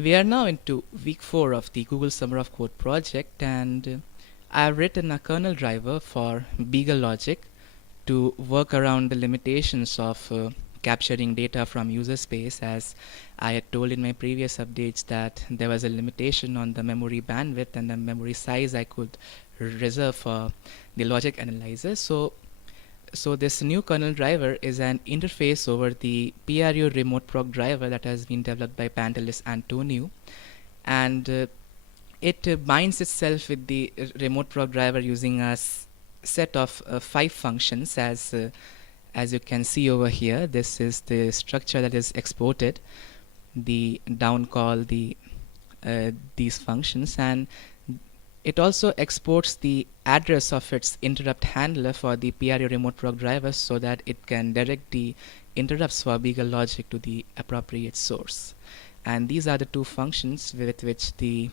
We are now into week 4 of the Google Summer of Code project, and I've written a kernel driver for BeagleLogic to work around the limitations of capturing data from user space, as I had told in my previous updates that there was a limitation on the memory bandwidth and the memory size I could reserve for the logic analyzer. So this new kernel driver is an interface over the PRU remote proc driver that has been developed by Pantelis Antonio, and it binds itself with the remote proc driver using a set of 5 functions. As you can see over here, this is the structure that is exported, the down call, these functions, and it also exports the address of its interrupt handler for the PRU remote proc driver so that it can direct the interrupts for BeagleLogic to the appropriate source. And these are the 2 functions with which the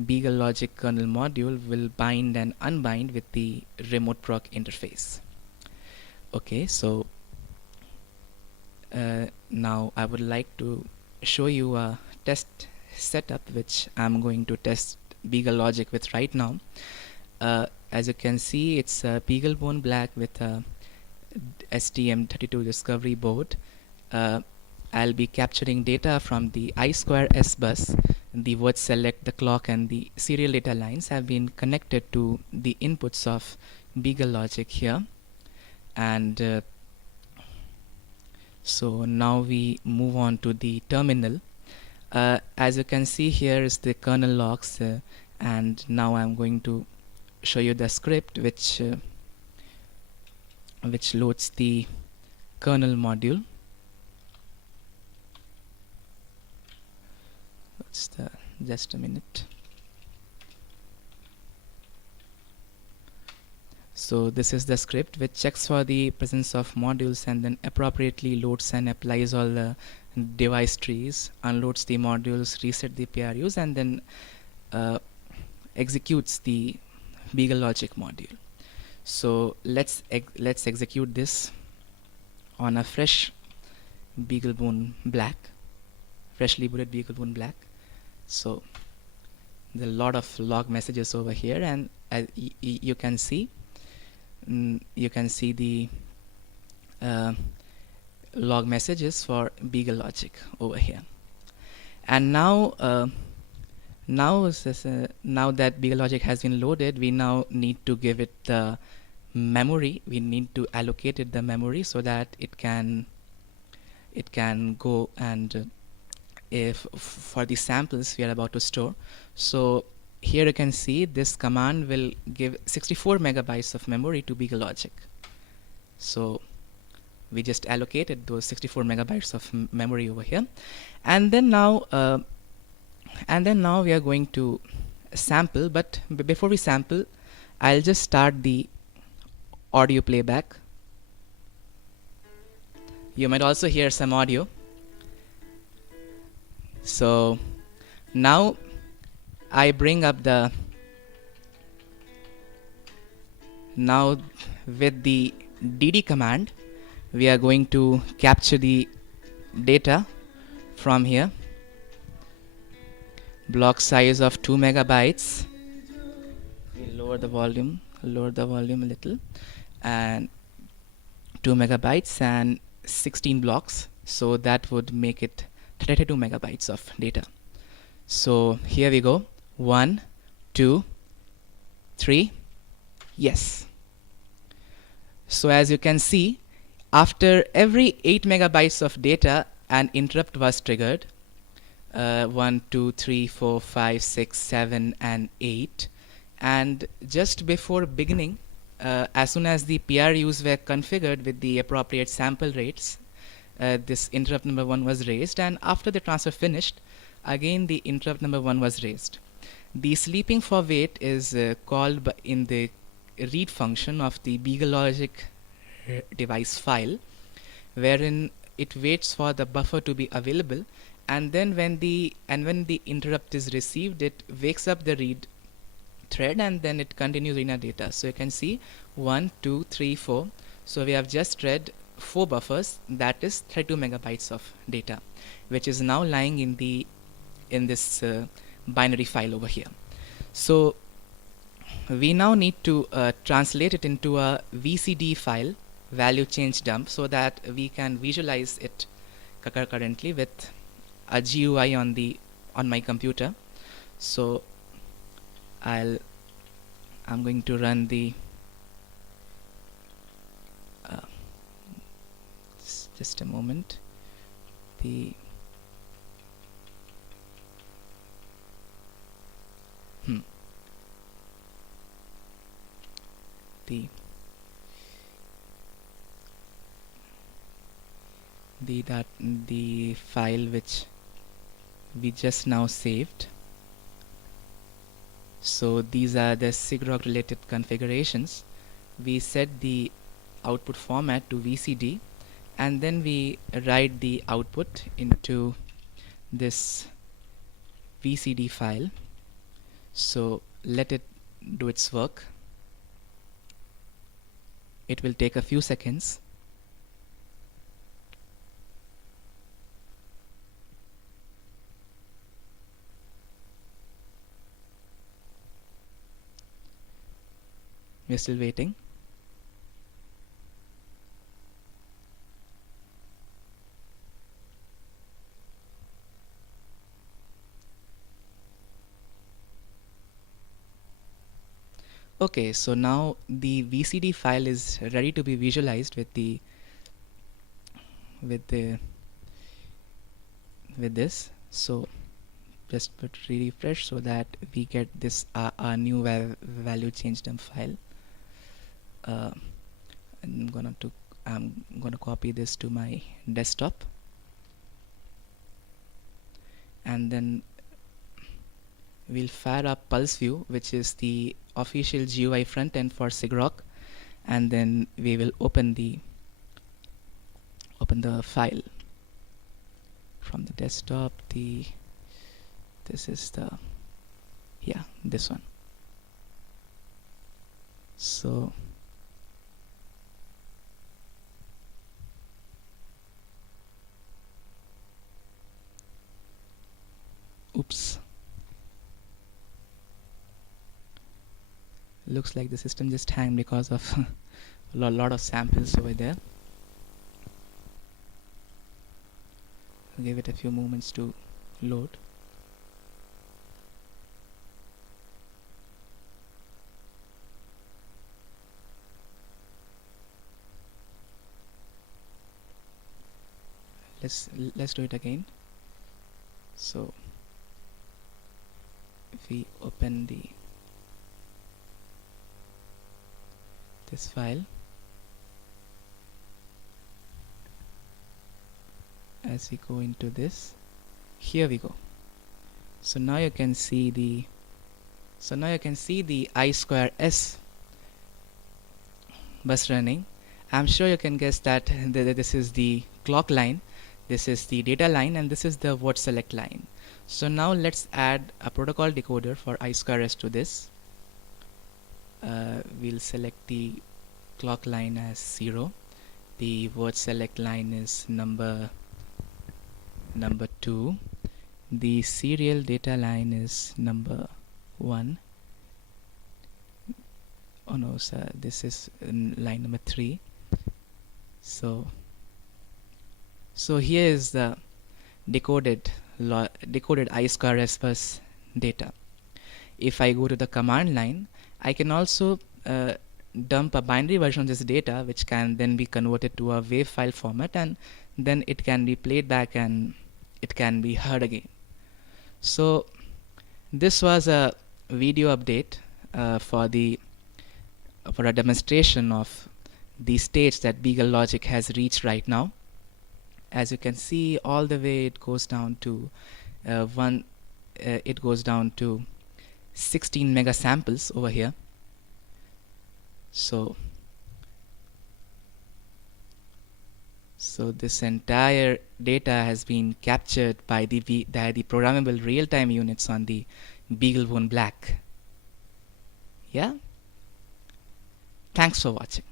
BeagleLogic kernel module will bind and unbind with the remote proc interface. Okay, so now I would like to show you a test setup which I'm going to test BeagleLogic with right now. As you can see, it's a BeagleBone Black with a STM32 discovery board. I'll be capturing data from the I2S bus. The word select, the clock, and the serial data lines have been connected to the inputs of BeagleLogic here. And so now we move on to the terminal. As you can see, here is the kernel logs, and now I'm going to show you the script which loads the kernel module. Just a minute. So this is the script which checks for the presence of modules and then appropriately loads and applies all the device trees, unloads the modules, reset the PRUs, and then executes the BeagleLogic module. So let's execute this on a fresh BeagleBone Black, freshly booted BeagleBone Black. So there are a lot of log messages over here, and you can see the log messages for BeagleLogic over here. And now now that BeagleLogic has been loaded, we now need to give it the memory. We need to allocate it the memory so that it can go and if for the samples we are about to store. So here you can see this command will give 64 megabytes of memory to BeagleLogic. So we just allocated those 64 megabytes of memory over here, and then now we are going to sample. But before we sample, I'll just start the audio playback. You might also hear some audio. So now I bring up now with the dd command, we are going to capture the data from here. Block size of 2 megabytes. We lower the volume a little, and 2 megabytes and 16 blocks, so that would make it 32 megabytes of data. So here we go. 1, 2, 3. Yes. So as you can see, after every 8 megabytes of data, an interrupt was triggered. 1, 2, 3, 4, 5, 6, 7, and 8. And just before beginning, as soon as the PRUs were configured with the appropriate sample rates, this interrupt number 1 was raised, and after the transfer finished, again the interrupt number 1 was raised. The sleeping for wait is called in the read function of the BeagleLogic device file, wherein it waits for the buffer to be available, and then when the interrupt is received, it wakes up the read thread and then it continues reading our data. So you can see 1, 2, 3, 4. So we have just read 4 buffers, that is 32 megabytes of data, which is now lying in the in this binary file over here. So we now need to translate it into a VCD file, value change dump, so that we can visualize it concurrently with a GUI on my computer. So I'm going to run the just a moment, the the the file which we just now saved. So these are the SIGROC related configurations. We set the output format to VCD, and then we write the output into this VCD file. So let it do its work. It will take a few seconds. We're still waiting. Okay, so now the VCD file is ready to be visualized with this. So just put refresh so that we get this new value change dump file. I'm gonna copy this to my desktop, and then we'll fire up PulseView, which is the official GUI front end for SIGROC, and then we will open the file from the desktop. This is this one. So oops, looks like the system just hanged because of a lot of samples over there. I'll give it a few moments to load. Let's do it again. So if we open this file, as we go into this, here we go. So now you can see the I2S bus running. I'm sure you can guess that this is the clock line, this is the data line, and this is the word select line. So now let's add a protocol decoder for I2S to this. We'll select the clock line as 0. The word select line is number 2. The serial data line is number 1. Oh no, sir, this is line number 3. So here is the decoded I2S bus data. If I go to the command line, I can also dump a binary version of this data, which can then be converted to a WAV file format, and then it can be played back and it can be heard again. So this was a video update for a demonstration of the states that BeagleLogic has reached right now. As you can see, all the way it goes down to 16 mega samples over here. So this entire data has been captured by the programmable real-time units on the BeagleBone Black. Yeah. Thanks for watching.